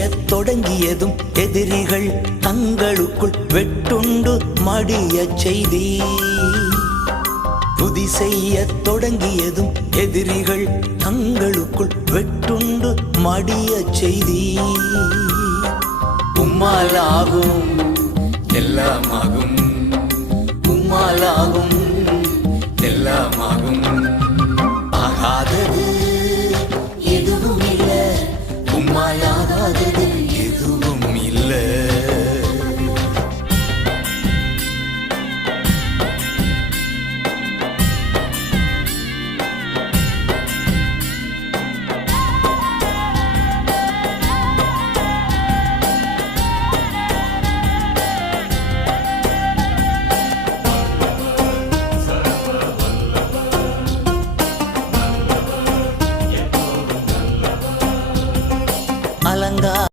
தொடங்கியதும் எதிரிகள் தங்களுக்குள் வெட்டுண்டு மடியச் செய்தி. துதி செய்ய தொடங்கியதும் எதிரிகள் தங்களுக்குள் வெட்டுண்டு மடியச் செய்தி. உம்மாலாகும் எல்லாமாகும், உம்மாலாகும் எல்லாமாகும்.